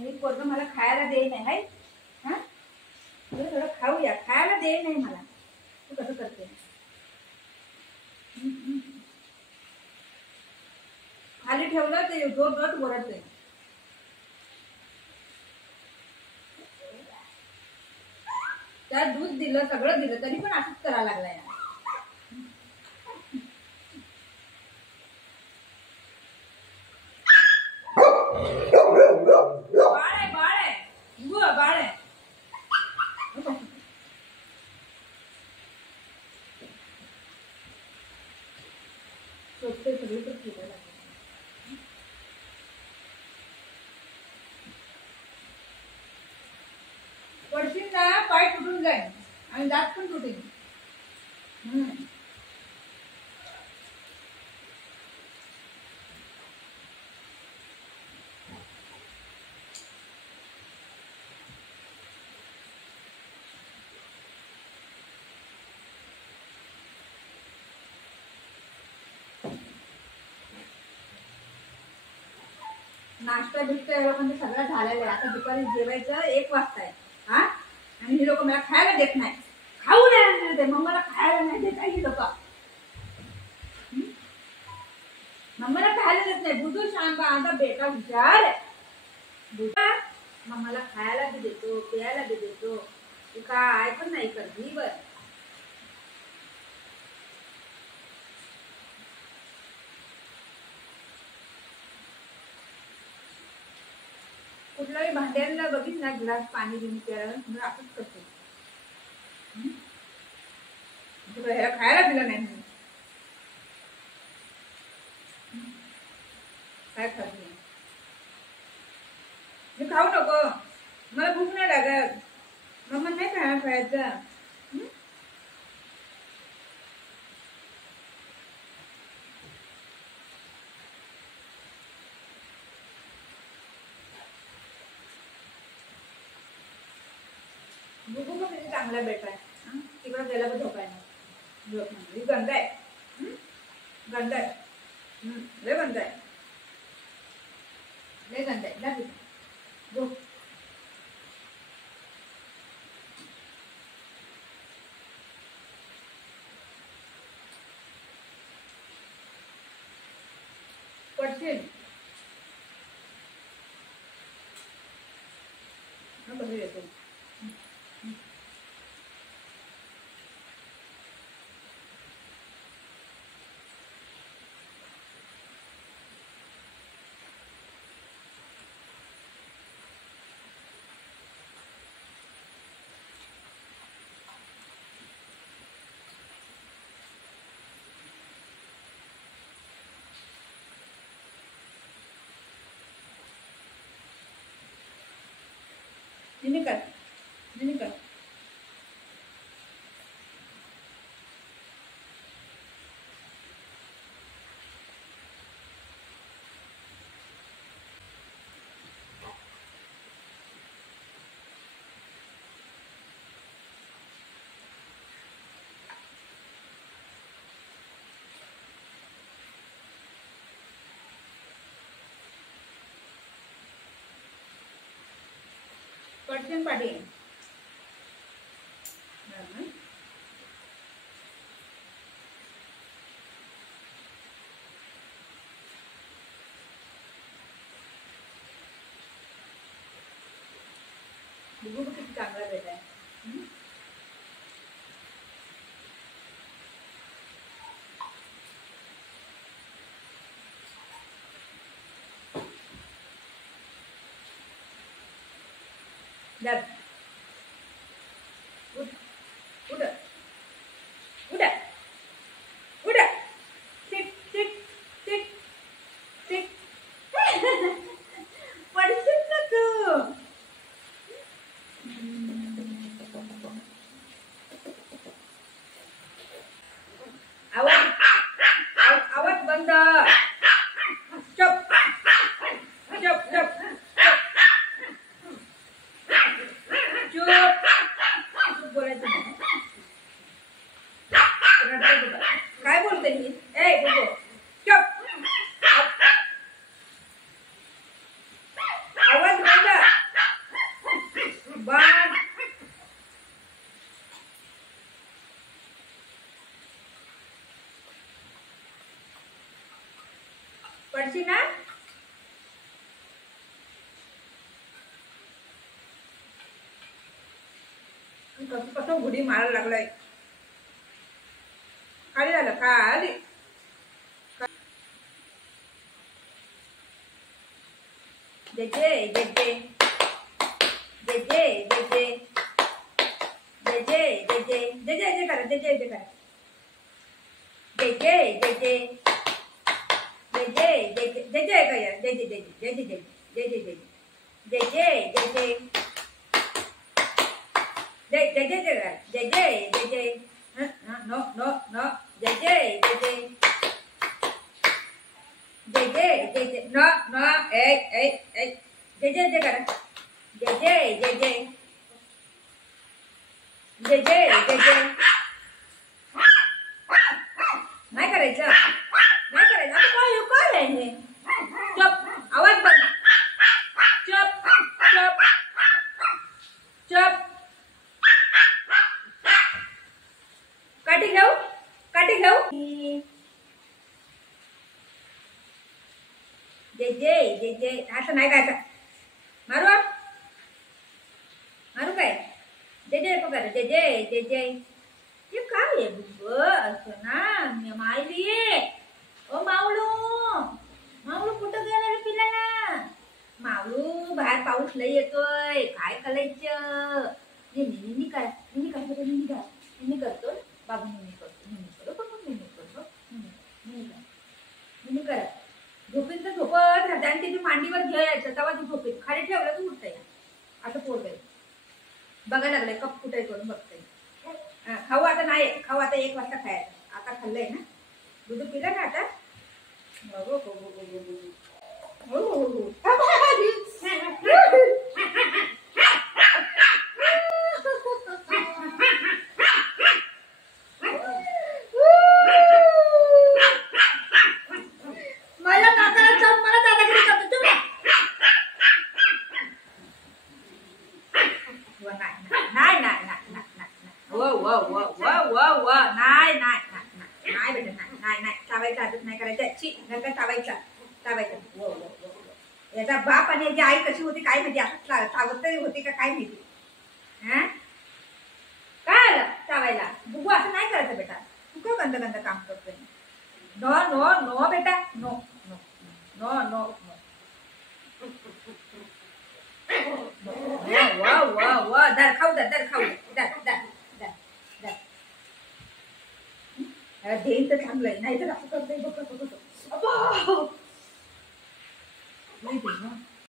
हे पोरगं मला खायला दे नाही हाय. हा थोडं खाऊया, खायला दे नाही मला. तू कसं करते? खाली ठेवलं ते जोर जोर बोलते. त्या दूध दिलं, सगळं दिलं, तरी पण असंच करायला लागलाय. बाळ आहे. सगळे तर फिरायला पडशील ना, पाय तुटून जाईल आणि दात पण तुटेल. नाश्ता बिस्टा या लोकांचं सगळं झालेलं आहे. आता दुपारी जेवायचं 1 वाजता आहे. हा आणि ही लोक मला खायला देत नाही. खाऊ नाही देते, मम्माला खायला नाही देत ही लोक. मम्माला खायला देत नाही. बुद्धू शांत आता बेटा हुशार. मम्माला खायला बी देतो, प्यायला बी देतो. तू काय पण नाही करती बर. कुठल्याही भांड्याला बघितलं ग्लास पाणी घेऊन प्यायला म्हणजे असंच करते. तुला ह्याला खायला दिलं नाही म्हणून काय खाते? मी खाऊ नको, मला भूक नाही लागत. मम्मा नाही खायचं. बुबू पण किती चांगला बेटा आहे. तिकडं त्याला पण झोपाय नाही. झोप म्हणजे गंध आहे. गंध आहे. लय गंध आहे. लय गंध आहे. जा तिथे झोप. पडशील. कसं येतो निकाल निकाल. पटकन पाठी. बुबू किती चांगला बेटा आहे. Dad. Udah. Udah. Udah. Tik tik tik tik. Padisin na to. Awat banda. Stop. Stop stop. काय बोलते ही? ए पडशी ना. कसं कसं उडी मारायला लागलाय. खाली झालं खाली. जे जे जे जे जे जे जे जे जे जे जे जे जे जे जे करा जे जे जे करा जे जे जे जे जे जे जे जे जे करा जे जे जे जे जे जे जे जे जे जे जे जे जे जे जे जे करा जे जे जे जे no no no जे जे जे जे जे जे जे जे no no ए जे जे जे करा जे जे जे जे जे जे जे जे नाही करायचं नाही करायचं. आता काय काय आहे हे. चप आवाज बंद. चप चप चप. काठी घेऊ काठी घेऊ. जे जे जे जे असं नाही काय मारू मारू काय जे जे पकड जे जे जे जे हे काय आहे बुब्ब असं ना मायली. ओ मावळू मावळू कुठं गेला रे पिलाला. मावळू बाहेर पाऊस लई येतोय काय करायचं. निन्नी काय निन्नी काय निन्नी काय निन्नी करतो बाबू निन्नी करतो निन्नी करो बाबू निन्नी करतो निन्नी करा. झोपेत तर झोपत राहते आणि तिथे मांडीवर घ्यायचं तेव्हा ती झोपेत खाली ठेवलं तर उठतंय. असं पोट आहे बघायला लागलंय कप कुठे करून बघतंय. खाऊ आता नाही खाऊ आता 1 वाजता खायचं. आता खाल्लंय ना दूध पिलं ना आता. हो हो हो हो हो मला दादाला जाऊन मला दादागिरी करतो तुम्ही. नाही नाही नाही वो वो वो वो वो वो नाही नाही नाही बेटा नाही नाही चावायचा आदत नाही करायचा. ची नका चावायचा चावायचा. वो वो वो याचा बाप आणि याची आई कशी होती काय माहिती. असं चावत होती का काय माहिती. हा काय आलं चावायला. बुबू असं नाही करायचं बेटा. तू काय गंद गंद काम करतोय. नो नो नो बेटा नो नो नो नो वा वा वा दर खाऊ दर खाऊ दर दर दर दर देईन तर चांगलंय नाही तर असं करतोय बघ कसं कसं.